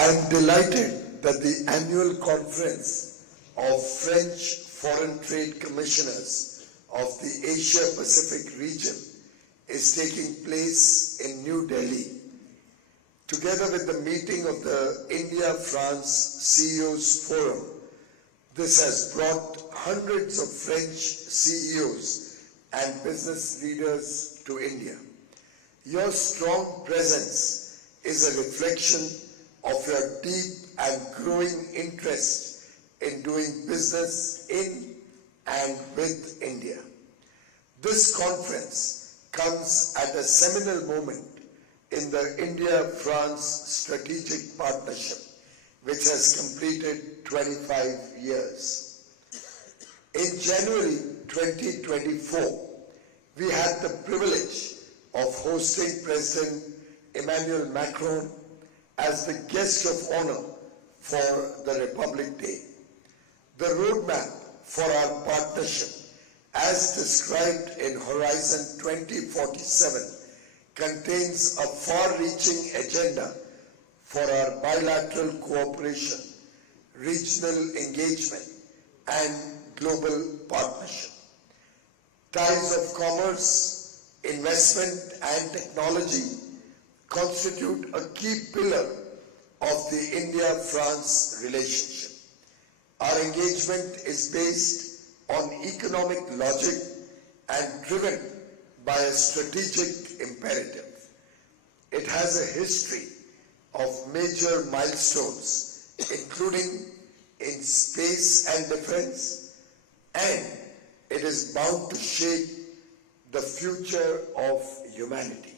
I am delighted that the annual conference of French Foreign Trade Commissioners of the Asia-Pacific region is taking place in New Delhi, together with the meeting of the India-France CEOs Forum. This has brought hundreds of French CEOs and business leaders to India. Your strong presence is a reflection of your deep and growing interest in doing business in and with India. This conference comes at a seminal moment in the India-France strategic partnership, which has completed 25 years. In January 2024, we had the privilege of hosting President Emmanuel Macron as the guest of honor for the Republic Day. The roadmap for our partnership, as described in Horizon 2047, contains a far-reaching agenda for our bilateral cooperation, regional engagement, and global partnership. Ties of commerce, investment, and technology constitute a key pillar of the India-France relationship. Our engagement is based on economic logic and driven by a strategic imperative. It has a history of major milestones, including in space and defense, and it is bound to shape the future of humanity.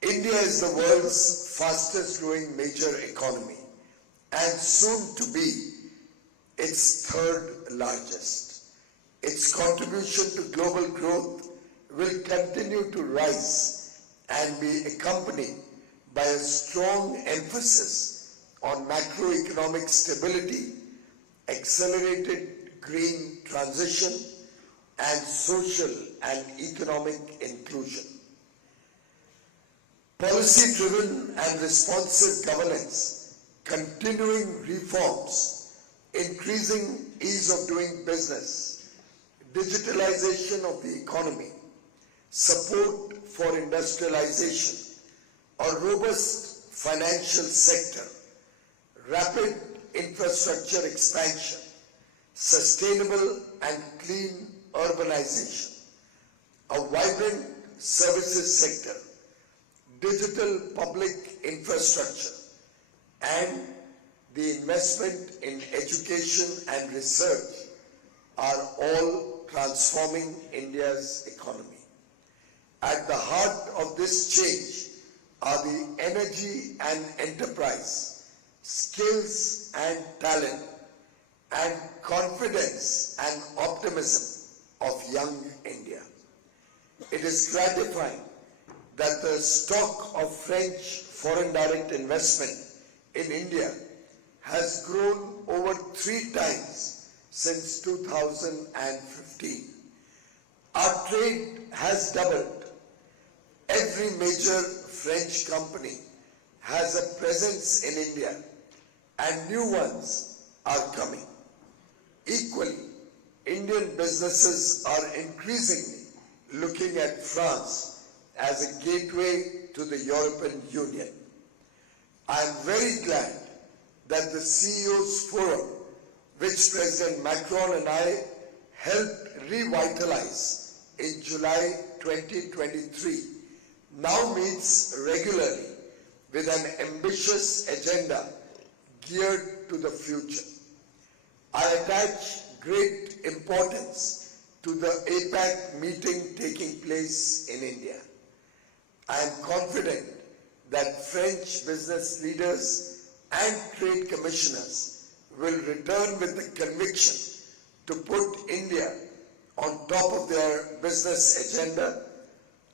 India is the world's fastest growing major economy and soon to be its third largest. Its contribution to global growth will continue to rise and be accompanied by a strong emphasis on macroeconomic stability, accelerated green transition, and social and economic inclusion. Policy-driven and responsive governance, continuing reforms, increasing ease of doing business, digitalization of the economy, support for industrialization, a robust financial sector, rapid infrastructure expansion, sustainable and clean urbanization, a vibrant services sector, digital public infrastructure, and the investment in education and research are all transforming India's economy. At the heart of this change are the energy and enterprise, skills and talent, and confidence and optimism of young India. It is gratifying that the stock of French foreign direct investment in India has grown over 3 times since 2015. Our trade has doubled. Every major French company has a presence in India, and new ones are coming. Equally, Indian businesses are increasingly looking at France as a gateway to the European Union. I am very glad that the CEOs Forum, which President Macron and I helped revitalize in July 2023, now meets regularly with an ambitious agenda geared to the future. I attach great importance to the APEC meeting taking place in India. I am confident that French business leaders and trade commissioners will return with the conviction to put India on top of their business agenda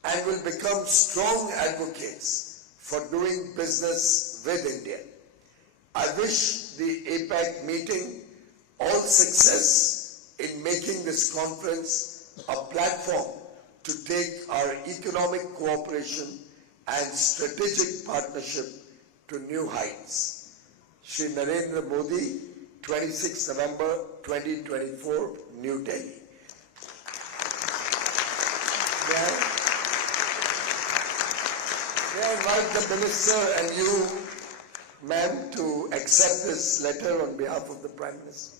and will become strong advocates for doing business with India. I wish the APEC meeting all success in making this conference a platform to take our economic cooperation and strategic partnership to new heights. Shri Narendra Modi, 26 November 2024, New Delhi. May I invite the Minister and you, ma'am, to accept this letter on behalf of the Prime Minister.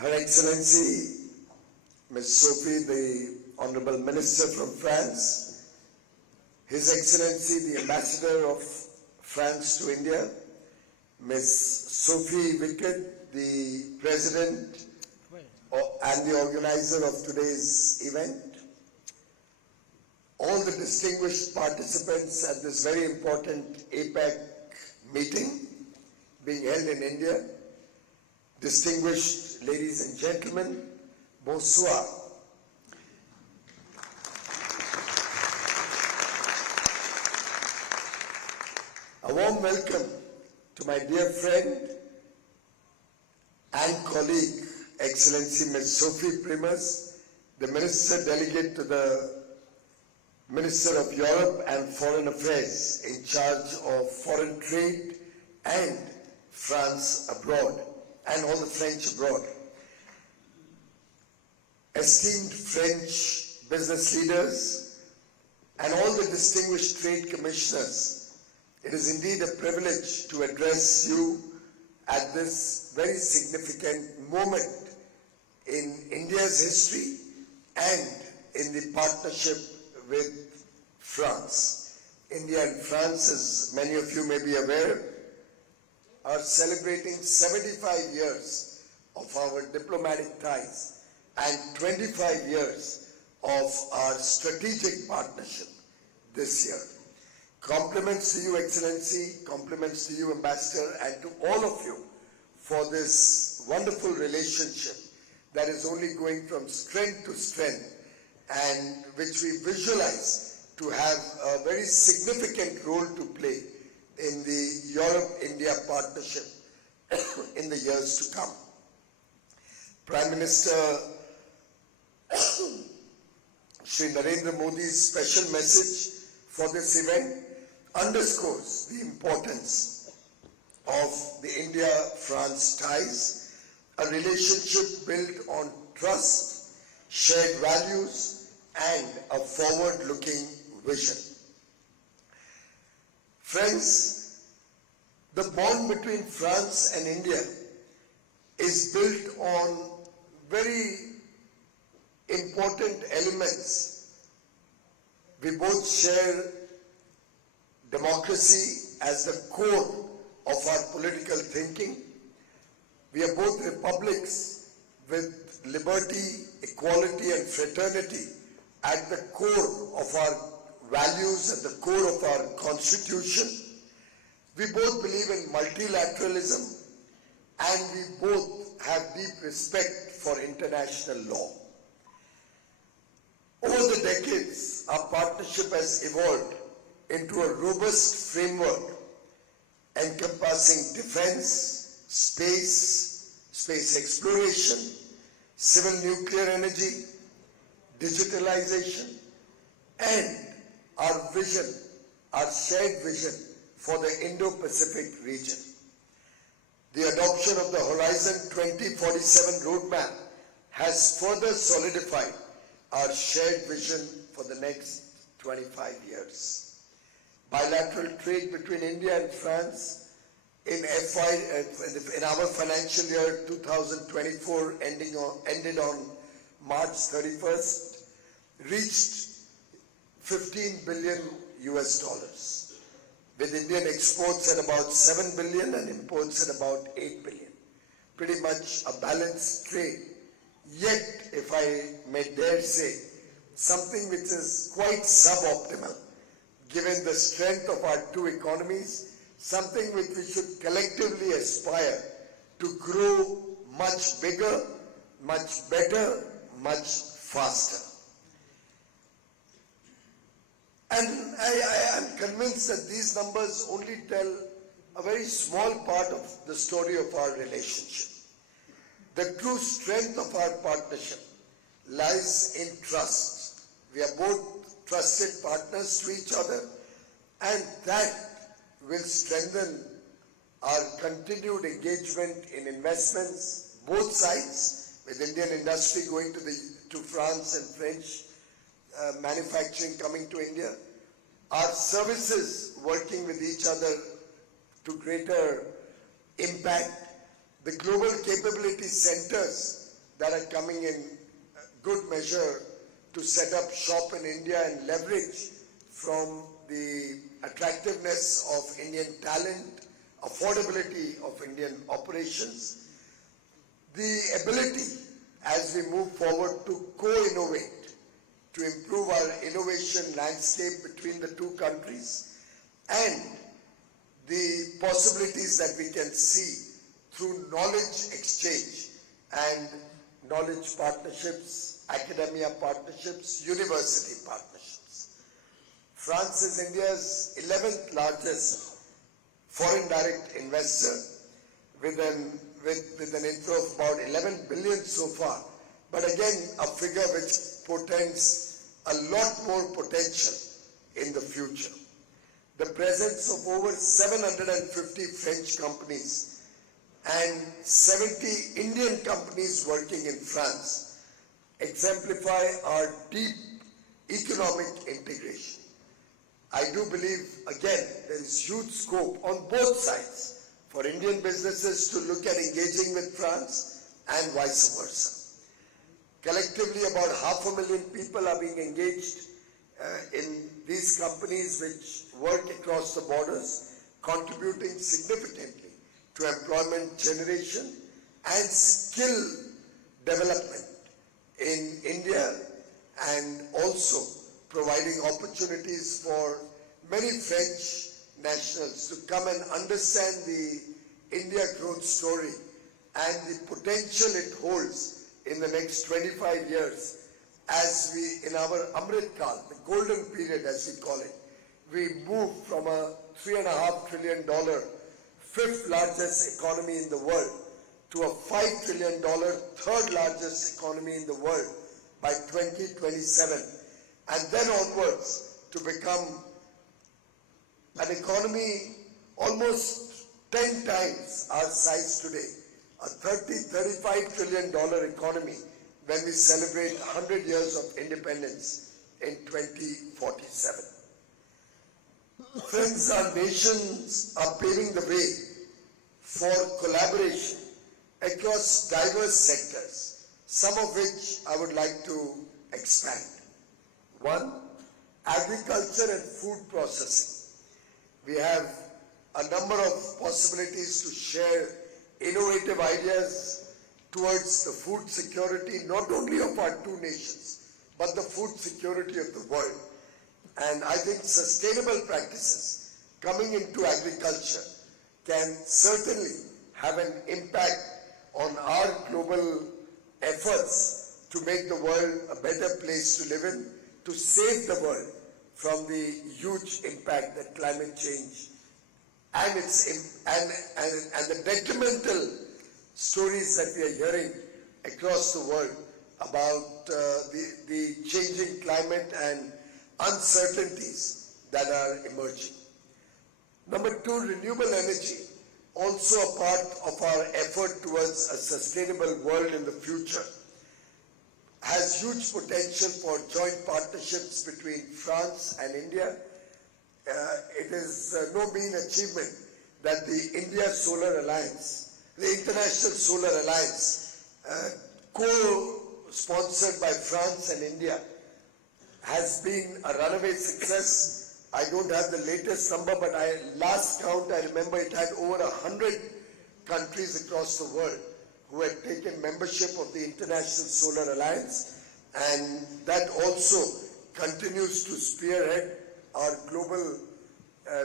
Her Excellency, Ms. Sophie, the Honorable Minister from France, His Excellency, the Ambassador of France to India, Ms. Sophie Wickett, the President and the organizer of today's event, all the distinguished participants at this very important APEC meeting being held in India, distinguished ladies and gentlemen, bonsoir. A warm welcome to my dear friend and colleague, Excellency Ms. Sophie Primas, the Minister Delegate to the Minister of Europe and Foreign Affairs in charge of foreign trade and France abroad, and all the French abroad. Esteemed French business leaders and all the distinguished trade commissioners, it is indeed a privilege to address you at this very significant moment in India's history and in the partnership with France. India and France, as many of you may be aware, are celebrating 75 years of our diplomatic ties and 25 years of our strategic partnership this year. Compliments to you, Excellency, compliments to you, Ambassador, and to all of you for this wonderful relationship that is only going from strength to strength and which we visualize to have a very significant role to play in the Europe-India partnership in the years to come. Prime Minister Shri Narendra Modi's special message for this event underscores the importance of the India-France ties, a relationship built on trust, shared values, and a forward-looking vision. Friends, the bond between France and India is built on very important elements. We both share democracy as the core of our political thinking. We are both republics with liberty, equality, and fraternity at the core of our values, at the core of our constitution. We both believe in multilateralism and we both have deep respect for international law. Over the decades, our partnership has evolved into a robust framework encompassing defense, space exploration, civil nuclear energy, digitalization, and our vision, our shared vision for the Indo-Pacific region. The adoption of the Horizon 2047 roadmap has further solidified our shared vision for the next 25 years. Bilateral trade between India and France in our financial year 2024 ended on March 31st, reached 15 billion US dollars, with Indian exports at about 7 billion and imports at about 8 billion. Pretty much a balanced trade. Yet, if I may dare say, something which is quite suboptimal, given the strength of our two economies, something which we should collectively aspire to grow much bigger, much better, much faster. And I am convinced that these numbers only tell a very small part of the story of our relationship. The true strength of our partnership lies in trust. We are both trusted partners to each other, and that will strengthen our continued engagement in investments, both sides, with Indian industry going to France and French manufacturing coming to India, our services working with each other to greater impact, the global capability centers that are coming in good measure to set up shop in India and leverage from the attractiveness of Indian talent, affordability of Indian operations, the ability as we move forward to co-innovate, to improve our innovation landscape between the two countries, and the possibilities that we can see through knowledge exchange and knowledge partnerships, academia partnerships, university partnerships. France is India's 11th largest foreign direct investor with an inflow of about 11 billion so far. But again, a figure which portends a lot more potential in the future. The presence of over 750 French companies and 70 Indian companies working in France exemplify our deep economic integration. I do believe, again, there is huge scope on both sides for Indian businesses to look at engaging with France and vice versa. Collectively, about 500,000 people are being engaged in these companies which work across the borders, contributing significantly to employment generation and skill development in India, and also providing opportunities for many French nationals to come and understand the India growth story and the potential it holds in the next 25 years as we, in our Amrit Kal, the golden period as we call it, we move from a $3.5 trillion fifth largest economy in the world to a $5 trillion third largest economy in the world by 2027, and then onwards to become an economy almost 10 times our size today, a $35 trillion economy when we celebrate 100 years of independence in 2047. Friends, our nations are paving the way for collaboration across diverse sectors, some of which I would like to expand. One, agriculture and food processing. We have a number of possibilities to share innovative ideas towards the food security, not only of our two nations, but the food security of the world. And I think sustainable practices coming into agriculture can certainly have an impact on our global efforts to make the world a better place to live in, to save the world from the huge impact that climate change and the detrimental stories that we are hearing across the world about the changing climate and uncertainties that are emerging. Number two, renewable energy, also a part of our effort towards a sustainable world in the future, has huge potential for joint partnerships between France and India. It is no mean achievement that the India Solar Alliance, the International Solar Alliance, co-sponsored by France and India, has been a runaway success. I don't have the latest number, but last count I remember it had over 100 countries across the world who had taken membership of the International Solar Alliance, and that also continues to spearhead our global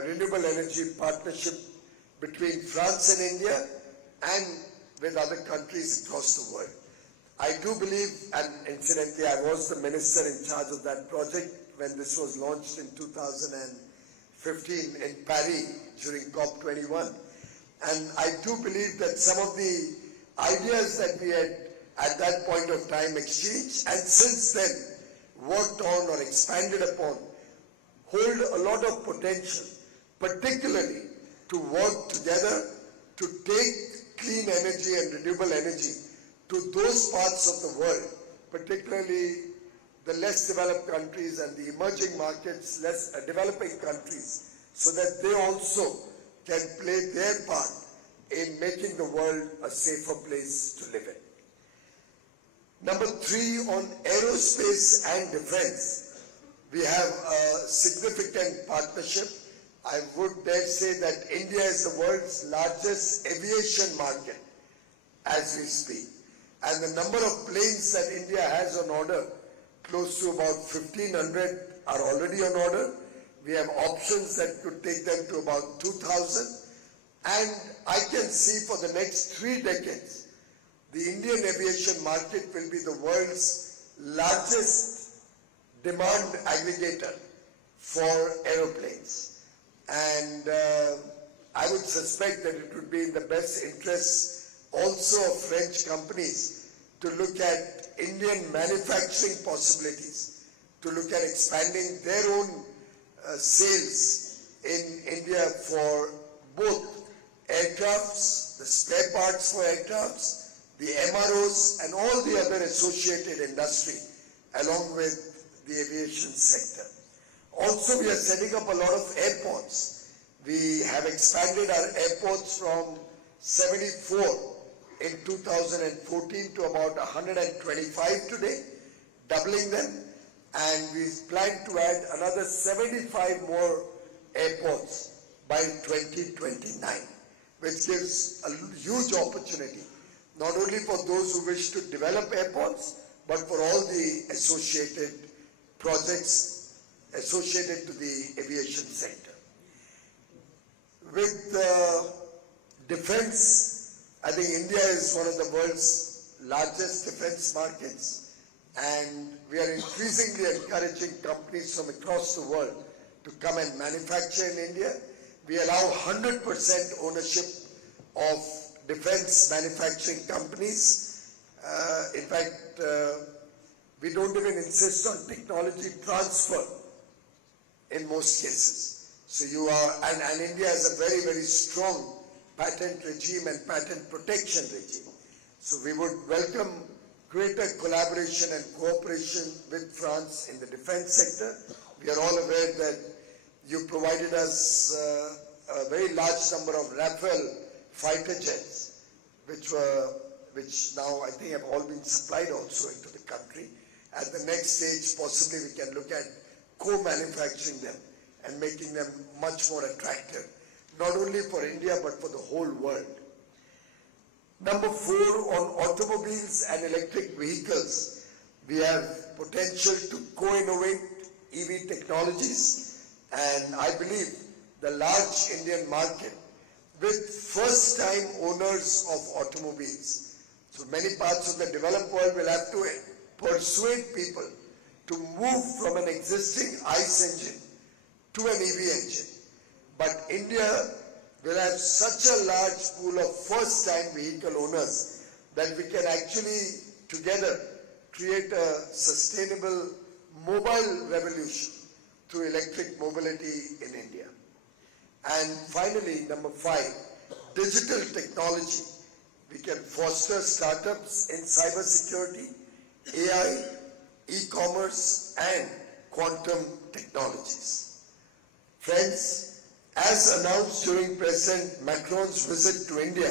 renewable energy partnership between France and India and with other countries across the world. I do believe, and incidentally I was the minister in charge of that project when this was launched in 2015 in Paris during COP21, and I do believe that some of the ideas that we had at that point of time exchanged and since then worked on or expanded upon hold a lot of potential, particularly to work together to take clean energy and renewable energy to those parts of the world, particularly the less developed countries and the emerging markets, less developing countries, so that they also can play their part in making the world a safer place to live in. Number 3, on aerospace and defense, we have a significant partnership. I would dare say that India is the world's largest aviation market as we speak. And the number of planes that India has on order, close to about 1,500 are already on order. We have options that could take them to about 2,000. And I can see for the next 3 decades, the Indian aviation market will be the world's largest demand aggregator for aeroplanes. And I would suspect that it would be in the best interest also of French companies to look at Indian manufacturing possibilities, to look at expanding their own sales in India for both aircrafts, the spare parts for aircrafts, the MROs, and all the other associated industry along with the aviation sector. Also, we are setting up a lot of airports. We have expanded our airports from 74 in 2014 to about 125 today, doubling them, and we plan to add another 75 more airports by 2029, which gives a huge opportunity, not only for those who wish to develop airports, but for all the associated projects associated to the aviation sector. With defense, I think India is one of the world's largest defense markets, and we are increasingly encouraging companies from across the world to come and manufacture in India. We allow 100% ownership of defense manufacturing companies. In fact, we don't even insist on technology transfer in most cases. So you are, and India has a very, very strong patent regime and patent protection regime. So we would welcome greater collaboration and cooperation with France in the defense sector. We are all aware that you provided us a very large number of Rafale fighter jets, which now I think have all been supplied also into the country. At the next stage, possibly we can look at co-manufacturing them and making them much more attractive, not only for India, but for the whole world. Number 4, on automobiles and electric vehicles, we have potential to co-innovate EV technologies, and I believe the large Indian market with first-time owners of automobiles. So many parts of the developed world will have to persuade people to move from an existing ICE engine to an EV engine. But India will have such a large pool of first-time vehicle owners that we can actually together create a sustainable mobile revolution through electric mobility in India. And finally, number 5, digital technology. We can foster startups in cybersecurity, AI, e-commerce, and quantum technologies. Friends, As announced during President Macron's visit to India,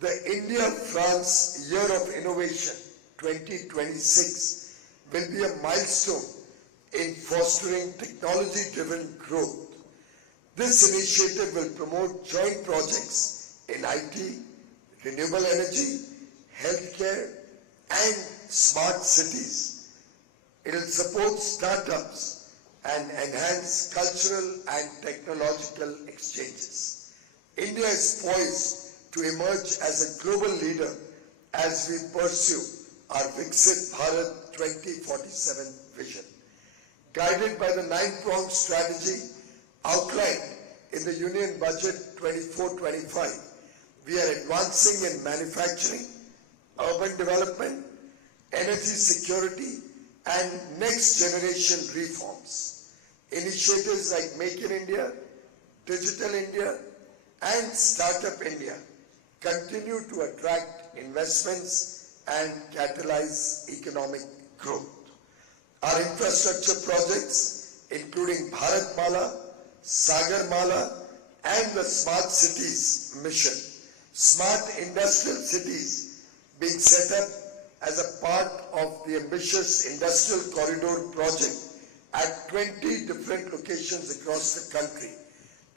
the India-France Year of Innovation 2026 will be a milestone in fostering technology-driven growth. This initiative will promote joint projects in IT, renewable energy, healthcare, and smart cities. It will support startups and enhance cultural and technological exchanges. India is poised to emerge as a global leader as we pursue our Viksit Bharat 2047 vision. Guided by the 9-pronged strategy outlined in the Union Budget 24-25, we are advancing in manufacturing, urban development, energy security, and next-generation reforms. Initiatives like Make in India, Digital India, and Startup India continue to attract investments and catalyze economic growth. Our infrastructure projects, including Bharatmala, Sagarmala, and the Smart Cities mission, smart industrial cities being set up as a part of the ambitious industrial corridor project at 20 different locations across the country,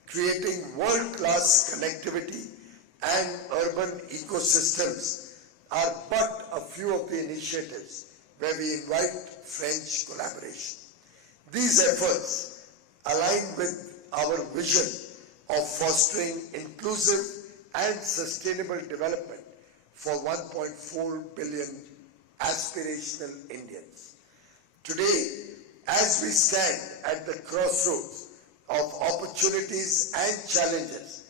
creating world-class connectivity and urban ecosystems, are but a few of the initiatives where we invite French collaboration. These efforts align with our vision of fostering inclusive and sustainable development for 1.4 billion aspirational Indians. Today, as we stand at the crossroads of opportunities and challenges,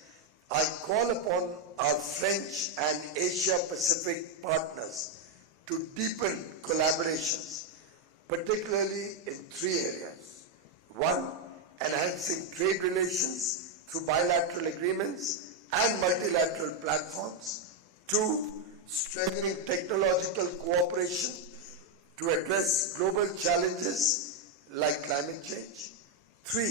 I call upon our French and Asia-Pacific partners to deepen collaborations, particularly in 3 areas. 1, enhancing trade relations through bilateral agreements and multilateral platforms. 2, strengthening technological cooperation to address global challenges like climate change. 3,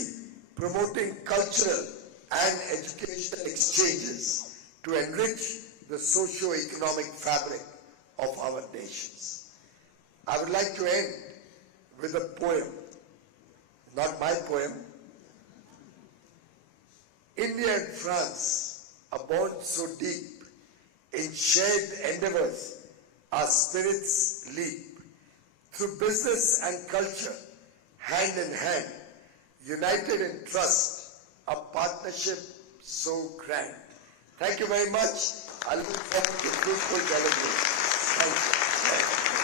promoting cultural and educational exchanges to enrich the socio-economic fabric of our nations. I would like to end with a poem, not my poem. India and France, a bond so deep, in shared endeavors, our spirits leap. Through business and culture, hand in hand, united in trust, a partnership so grand. Thank you very much. I look forward to fruitful delivery. Thank you.